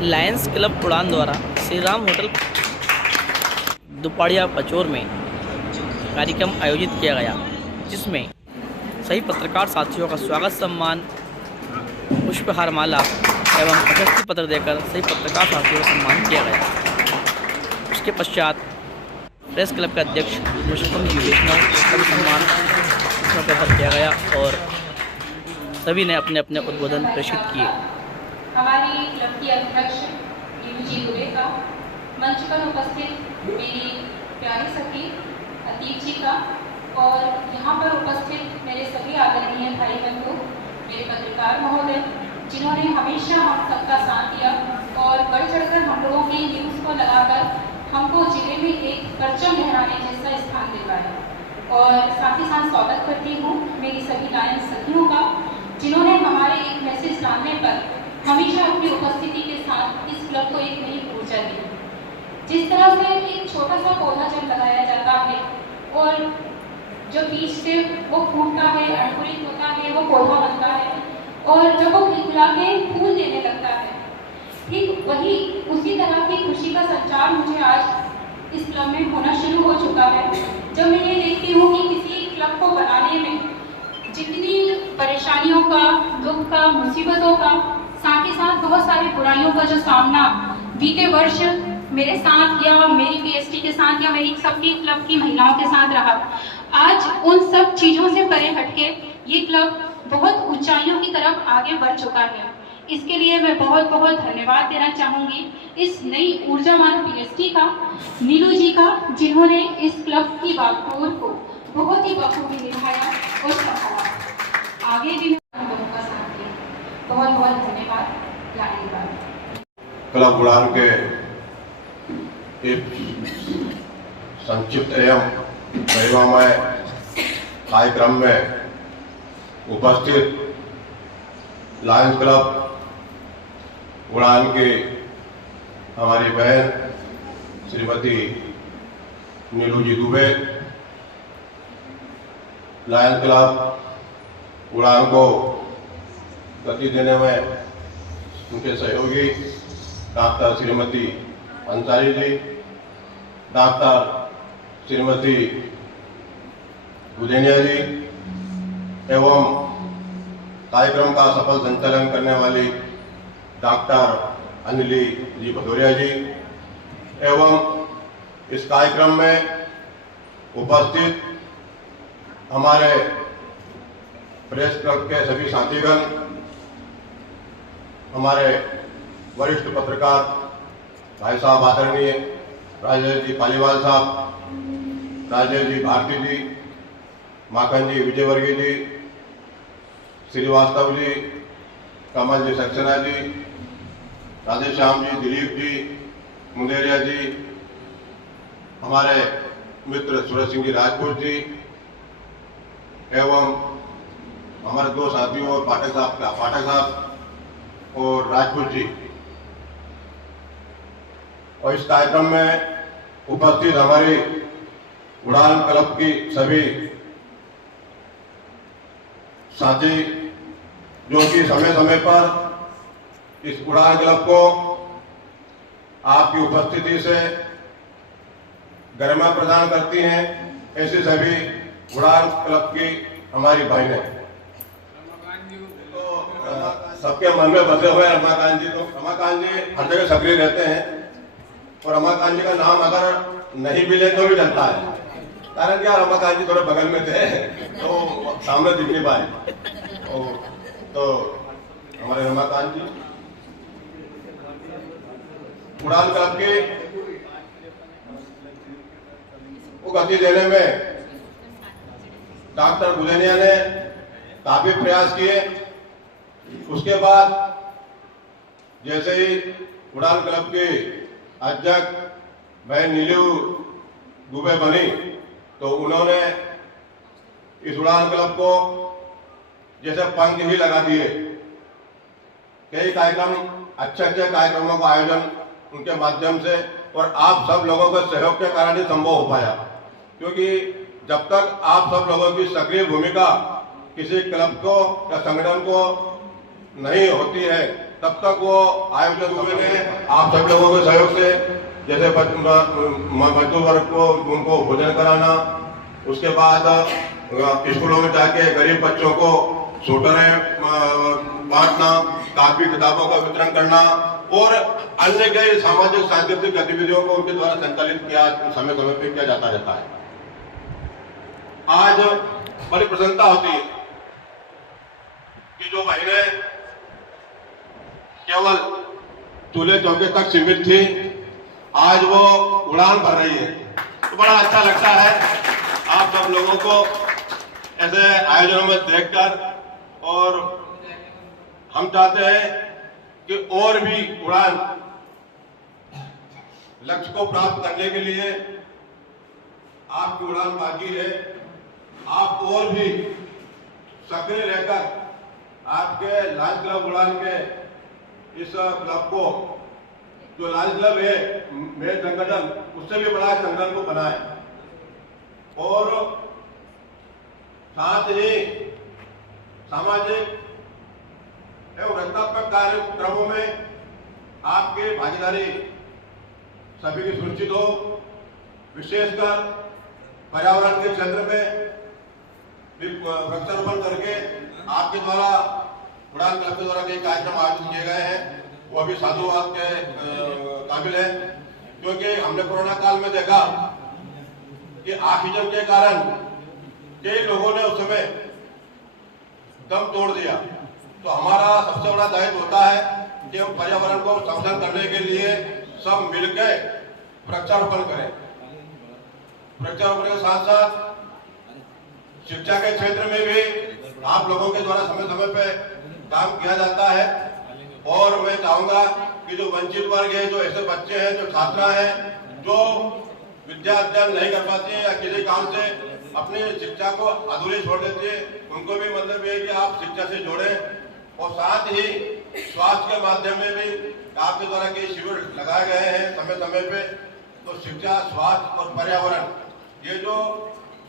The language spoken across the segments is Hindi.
लायंस क्लब उड़ान द्वारा श्री राम होटल दुपाड़िया पचौर में कार्यक्रम आयोजित किया गया, जिसमें सभी पत्रकार साथियों का स्वागत सम्मान, पुष्पहार माला एवं प्रशस्ति पत्र देकर सभी पत्रकार साथियों का सम्मान किया गया। उसके पश्चात प्रेस क्लब के अध्यक्ष पुरुषोत्तम जी वैष्णव का भी सम्मान पेपर किया गया और सभी ने अपने अपने उद्बोधन प्रेषित किए। हमारी क्लब की अध्यक्ष नीलू जी दुबे का, मंच पर उपस्थित मेरी प्यारी सखी अतीक जी का और यहाँ पर उपस्थित मेरे सभी आदरणीय भाई बंधु, मेरे पत्रकार महोदय, जिन्होंने हमेशा हम सबका साथ दिया और बढ़ चढ़कर हम लोगों की न्यूज़ को लगाकर हमको जिले में एक परचम लहराने जैसा स्थान दिलवाया। और साथ ही साथ स्वागत करती हूँ मेरी सभी लायंस सखियों का, जिन्होंने हमारे एक मैसेज डालने पर हमेशा अपनी उपस्थिति के साथ इस क्लब को एक नई ऊर्जा दी। जिस तरह से एक छोटा सा पौधा जब लगाया जाता है और जो बीज से वो फूटता है, अंकुरित होता है, वो पौधा बनता है और जब वो खिलखिला के फूल देने लगता है, ठीक वही उसी तरह की खुशी का संचार मुझे आज इस क्लब में होना शुरू हो चुका है। जब मैं ये देखती हूँ कि किसी क्लब को बनाने में जितनी परेशानियों का, दुख का, मुसीबतों का, साथ ही साथ बहुत सारी बुराइयों का जो सामना बीते वर्ष मेरे साथ या मेरी पीएसटी के साथ या मेरी सबकी क्लब की महिलाओं के साथ रहा, आज उन सब चीज़ों से परे हटके ये क्लब बहुत ऊंचाइयों की तरफ आगे बढ़ चुका है। इसके लिए मैं बहुत बहुत धन्यवाद देना चाहूँगी इस नई ऊर्जावान पीएसटी का, नीलू जी का, जिन्होंने इस क्लब की वागडोर को बहुत ही बखूबी निभाया और संभाला। आगे भी मैं लोगों का साथ दिया। बहुत बहुत धन्यवाद। क्लब उड़ान के एक संक्षिप्त एवं महिमामय कार्यक्रम में उपस्थित लायंस क्लब उड़ान की हमारी बहन श्रीमती नीलू जी दुबे, लायंस क्लब उड़ान को गति देने में उनके सहयोगी डॉक्टर श्रीमती अंसारी जी, डॉक्टर श्रीमती गुजेनिया जी एवं कार्यक्रम का सफल संचालन करने वाली डॉक्टर अंजलि जी भदौरिया जी एवं इस कार्यक्रम में उपस्थित हमारे प्रेस क्लब के सभी साथीगण, हमारे वरिष्ठ पत्रकार भाई साहब आदरणीय राजेश जी पालीवाल साहब, राजेश जी भारती जी, माखन जी विजयवर्गीय जी, श्रीवास्तव जी, कमल जी सक्सेना जी, राधेश्याम जी, दिलीप जी, मुंदेरिया जी, हमारे मित्र सूरज सिंह जी राजपूत जी एवं हमारे दो साथियों और पाठक साहब और राजपूत जी, और इस कार्यक्रम में उपस्थित हमारी उड़ान क्लब की सभी साथी, जो कि समय समय पर इस उड़ान क्लब को आपकी उपस्थिति से गरिमा प्रदान करती हैं, ऐसे सभी उड़ान क्लब की हमारी बहनें। सबके मन में बसे हुए रमाकांत जी, तो रमाकांत जी हर जगह सक्रिय रहते हैं और रमाकांत जी का नाम अगर नहीं भी ले तो भी चलता है, कारण क्या रमाकांत जी थोड़े बगल में थे तो सामने दिख नहीं पाए। तो हमारे रमाकांत जी उड़ान क्लब के को गति देने में डॉक्टर गुलेनिया ने काफी प्रयास किए। उसके बाद जैसे ही उड़ान क्लब के अध्यक्ष बहन नीलू दुबे बनी, तो उन्होंने इस उड़ान क्लब को जैसे पंख ही लगा दिए। कई कार्यक्रम, अच्छे कार्यक्रमों का आयोजन उनके माध्यम से और आप सब लोगों के सहयोग के कारण ही संभव हो पाया, क्योंकि जब तक आप सब लोगों की सक्रिय भूमिका किसी क्लब को या संगठन को नहीं होती है तब तक वो आयोजन हुए ने आप सब लोगों के सहयोग से, जैसे मजदूर वर्ग को उनको भोजन कराना, उसके बाद स्कूलों में जाके गरीब बच्चों को स्वेटरें बांटना, कापी किताबों का वितरण करना और अन्य कई सामाजिक सांस्कृतिक गतिविधियों को उनके द्वारा संचालित किया समय समय पे किया जाता रहता है। आज बड़ी प्रसन्नता होती है कि जो बहनें केवल चूल्हे चौके तक सीमित थी, आज वो उड़ान भर रही है। तो बड़ा अच्छा लगता है आप सब लोगों को ऐसे आयोजनों में देखकर, और हम चाहते हैं कि और भी उड़ान लक्ष्य को प्राप्त करने के लिए आपकी उड़ान बाकी है। आप और भी सक्रिय रहकर आपके लायंस क्लब उड़ान के इस क्लब को, जो लायंस क्लब है मेरे संगठन, उससे भी बड़ा संगठन को बनाए और साथ ही सामाजिक एवं रचनात्मक कार्यक्रमों में आपकी भागीदारी सभी की सुनिश्चित हो। विशेषकर पर्यावरण के क्षेत्र में वृक्षारोपण करके आपके द्वारा उड़ान क्लब के द्वारा कई कार्यक्रम आयोजित किए गए हैं, वो भी साधुवाद के काबिल है। क्योंकि हमने कोरोना काल में देखा कि ऑक्सीजन के कारण कई लोगों ने उस समय दम तोड़ दिया। तो हमारा सबसे बड़ा दायित्व होता है कि हम पर्यावरण को संरक्षण करने के लिए सब मिलकर वृक्षारोपण करें। वृक्षारोपण के साथ साथ शिक्षा के क्षेत्र में भी आप लोगों के द्वारा समय समय पे काम किया जाता है। और मैं चाहूंगा कि जो वंचित वर्ग है, जो ऐसे बच्चे हैं, जो छात्रा हैं, जो विद्या अध्ययन नहीं कर पाते हैं या किसी काम से अपनी शिक्षा को अधूरी छोड़ देती है, उनको भी मतलब ये है कि आप शिक्षा से जोड़ें। और साथ ही स्वास्थ्य के माध्यम में भी आपके द्वारा कई शिविर लगाए गए हैं समय समय पे। तो शिक्षा, स्वास्थ्य और पर्यावरण, ये जो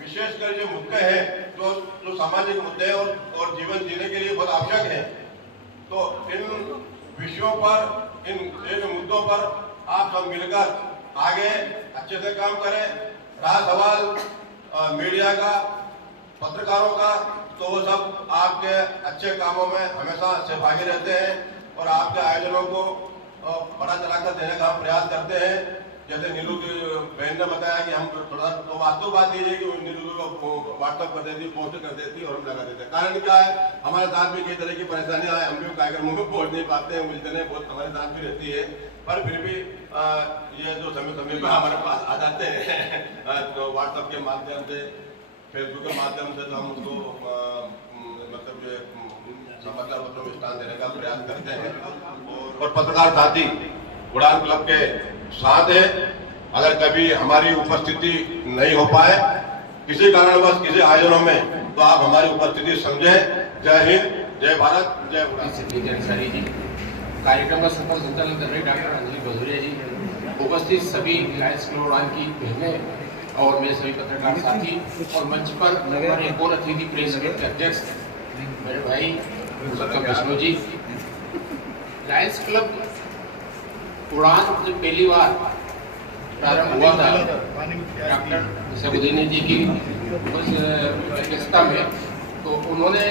विशेषकर जो मुद्दे हैं, जो सामाजिक मुद्दे और जीवन जीने के लिए बहुत आवश्यक है, तो इन विषयों पर, इन मुद्दों पर आप सब मिलकर आगे अच्छे से काम करें। रहा सवाल मीडिया का, पत्रकारों का, तो वो सब आपके अच्छे कामों में हमेशा सहभागी रहते हैं और आपके आयोजनों को बड़ा चलाकर देने का हम प्रयास करते हैं। जैसे नीलू की बहन ने बताया कि हम थोड़ा, तो वास्तव बात ये है कि नीलू को व्हाट्सअप कर देती, पोस्ट कर देती और हम लगा देते हैं। कारण क्या है, हमारे साथ भी कई तरह की परेशानियां आए, हम भी कार्यक्रमों में पहुंच नहीं पाते हैं, मिलते नहीं, बहुत हमारे साथ भी रहती है। पर फिर भी ये जो समय समय पर हमारे पास आ जाते हैं तो व्हाट्सएप के माध्यम से, फेसबुक के माध्यम से, तो हम उसको मतलब समाचार पत्रों में स्थान देने का प्रयास करते हैं। और पत्रकार साथी उड़ान क्लब के साथ है। अगर कभी हमारी उपस्थिति नहीं हो पाए किसी कारणवश किसी आयोजनों में, तो आप हमारी उपस्थिति समझें। जय हिंद, जय भारत, जय अंसारी जी, कार्यक्रम का सफल संचालन कर रहे डॉक्टर अंजलि भदौरिया जी, उपस्थित सभी लायंस क्लब उड़ान की बहनें और मेरे सभी पत्रकार साथी, और मंच पर हमारे एक और अतिथि प्रेस के अध्यक्ष मेरे भाई विष्णु जी। लायंस क्लब उड़ान जब पहली बार प्रारंभ हुआ था डॉक्टर सबुद्दीन जी की अध्यक्षता में, तो उन्होंने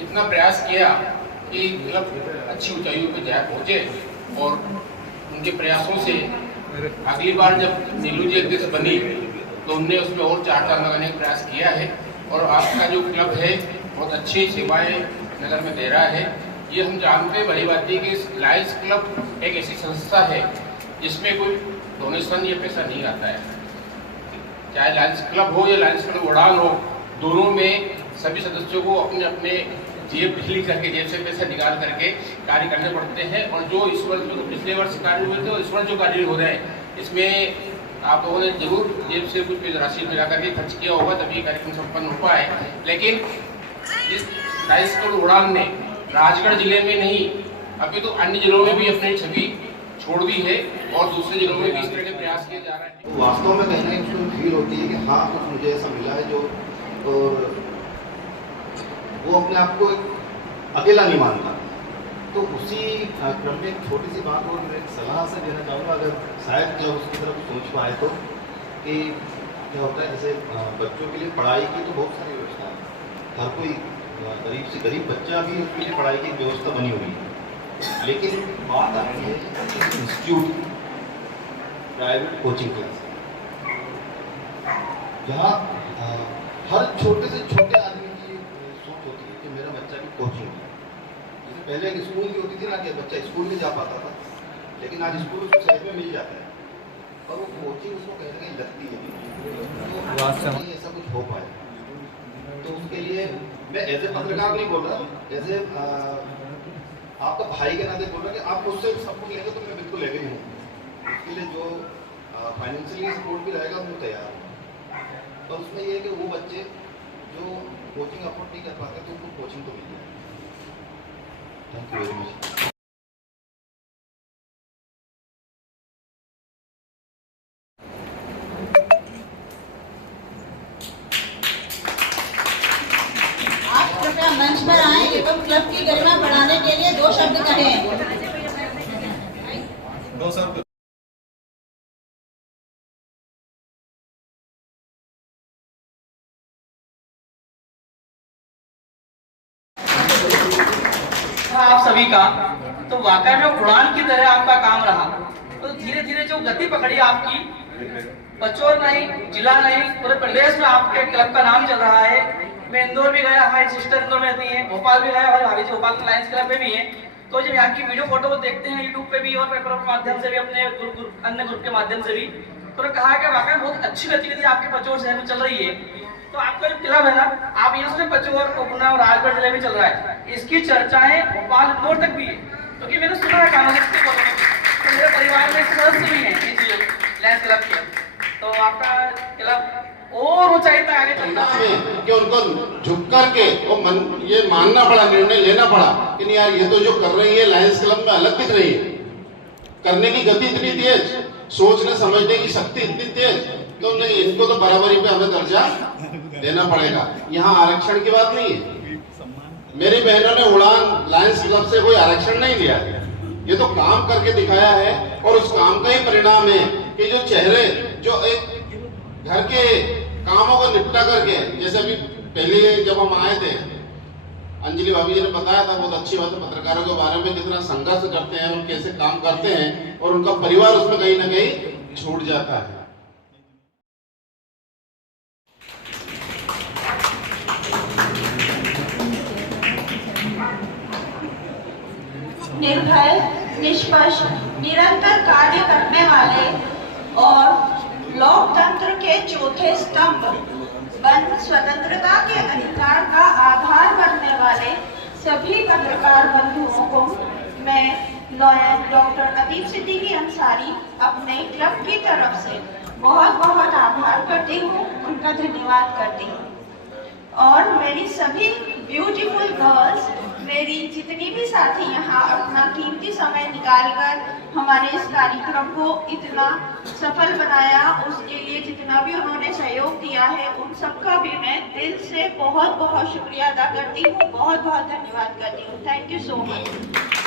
इतना प्रयास किया कि क्लब अच्छी ऊंचाइयों पर जाए पहुँचे। और उनके प्रयासों से अगली बार जब नीलू जी अध्यक्ष बनी तो उनने उसमें और 4 चांद लगाने का प्रयास किया है। और आपका जो क्लब है बहुत अच्छी सेवाएं नगर में दे रहा है। ये हम जानते हैं बड़ी बात है कि लायंस क्लब एक ऐसी संस्था है जिसमें कोई डोनेशन या पैसा नहीं आता है। चाहे लायंस क्लब हो या लायंस क्लब उड़ान हो, दोनों में सभी सदस्यों को अपने अपने जेब बिजली करके, जेब से पैसा निकाल करके कार्य करने पड़ते हैं। और जो इस वर्ष, जो पिछले वर्ष कार्य हुए थे और इस वर्ष जो कार्य हो रहे हैं, इसमें आप लोगों ने जरूर जेब से कुछ राशि मिला करके खर्च किया होगा, तभी कार्यक्रम संपन्न हो पाए। लेकिन इस लायंस क्लब उड़ान ने राजगढ़ जिले में नहीं, अभी तो अन्य जिलों में भी अपनी छवि छोड़ दी है और दूसरे जिलों में भी इस तरह के प्रयास किए जा रहे हैं। वास्तव में कहीं ना कहीं उसको फील होती है कि हाँ कुछ मुझे ऐसा मिला है जो, और वो अपने आप को अकेला नहीं मानता। तो उसी क्रम में एक छोटी सी बात और मैं एक सलाह से देना चाहूँगा, अगर शायद क्या उसकी तरफ सोच पाए तो, कि क्या होता है जैसे बच्चों के लिए पढ़ाई की तो बहुत सारी व्यवस्था है, हर कोई गरीब से गरीब बच्चा भी उसके लिए पढ़ाई की व्यवस्था बनी हुई है, लेकिन बात आती है इंस्टीट्यूट प्राइवेट कोचिंग क्लास, जहाँ हर छोटे से छोटे आदमी की सोच होती है कि मेरा बच्चा भी कोचिंग है। जैसे पहले एक स्कूल की होती थी ना कि बच्चा स्कूल में जा पाता था, लेकिन आज स्कूल उसको शहर में मिल जाता है और वो कोचिंग उसको कहीं ना कहीं लगती है, तो ऐसा कुछ हो पाए। तो उसके लिए मैं एज ए पत्रकार नहीं बोल रहा, एज ए आपका भाई के नाते बोल रहा कि आप मुझसे सपोर्ट लेंगे तो मैं बिल्कुल लेके ही हूँ। उसके लिए जो फाइनेंशियली सपोर्ट भी रहेगा वो तैयार है, और उसमें ये है कि वो बच्चे जो कोचिंग अफोर्ड नहीं कर पाते तो उनको कोचिंग तो मिल जाए। Thank you very much. आप कृपया मंच पर आए एवं क्लब की गरिमा बढ़ाने के लिए 2 शब्द कहें। आप सभी का तो वाकई में उड़ान की तरह आपका काम रहा। तो धीरे धीरे जो गति पकड़ी आपकी, बचौर नहीं, जिला नहीं, पूरे प्रदेश में आपके क्लब का नाम चल रहा है। मैं इंदौर भी गया, हमारी सिस्टर इंदौर में रहती है, भोपाल भी गया, हमारे भाभी जी भोपाल में लायंस क्लब में भी है। तो जब यहाँ की वीडियो फोटो को देखते हैं यूट्यूब पे भी और पेपर के माध्यम से भी, अपने अन्य ग्रुप के माध्यम से भी, तो कहा कि वाकई बहुत अच्छी गतिविधि आपके बचौर शहर में चल रही है। तो आपका जो क्लब है ना, आप यहाँ से बचौर, गुना और राजगढ़ जिले में चल रहा है, इसकी चर्चाएं भोपाल इंदौर तक भी है, क्योंकि मैंने सुना है कानून के बोलने में, तो मेरे परिवार में सदस्य भी हैं लायंस क्लब के। तो आपका क्लब और ऊंचाई तक आगे चलना है कि उनको झुक करके ये मानना पड़ा, निर्णय लेना पड़ा कि नहीं यार, ये तो जो कर रही है लायंस क्लब में अलग दिख रही है, करने की गति इतनी तेज, सोचने समझने की शक्ति इतनी तेज, तो नहीं, इनको तो बराबरी पे हमें दर्जा देना पड़ेगा। यहाँ आरक्षण की बात नहीं है। मेरी बहनों ने उड़ान लायंस क्लब से कोई आरक्षण नहीं लिया, ये तो काम करके दिखाया है, और उस काम का ही परिणाम है कि जो चेहरे जो एक घर के कामों को निपटा करके, जैसे अभी पहले जब हम आए थे, अंजलि भाभी जी ने बताया था, बहुत अच्छी बात है, पत्रकारों के बारे में कितना संघर्ष करते हैं और कैसे काम करते हैं, और उनका परिवार उसमें कहीं ना कहीं छूट जाता है। निर्भय, निष्पक्ष, निरंतर कार्य करने वाले और लोकतंत्र के चौथे स्तंभ बन स्वतंत्रता के अधिकार का आधार बनने वाले सभी पत्रकार बंधुओं को मैं लॉयर डॉक्टर अदीप सिद्दीकी अंसारी अपने क्लब की तरफ से बहुत बहुत आभार करती हूँ, उनका धन्यवाद करती हूँ। और मेरी सभी ब्यूटीफुल गर्ल्स, मेरी जितनी भी साथी यहाँ अपना कीमती समय निकालकर हमारे इस कार्यक्रम को इतना सफल बनाया, उसके लिए जितना भी उन्होंने सहयोग दिया है, उन सबका भी मैं दिल से बहुत बहुत शुक्रिया अदा करती हूँ, बहुत बहुत धन्यवाद करती हूँ। Thank you so much.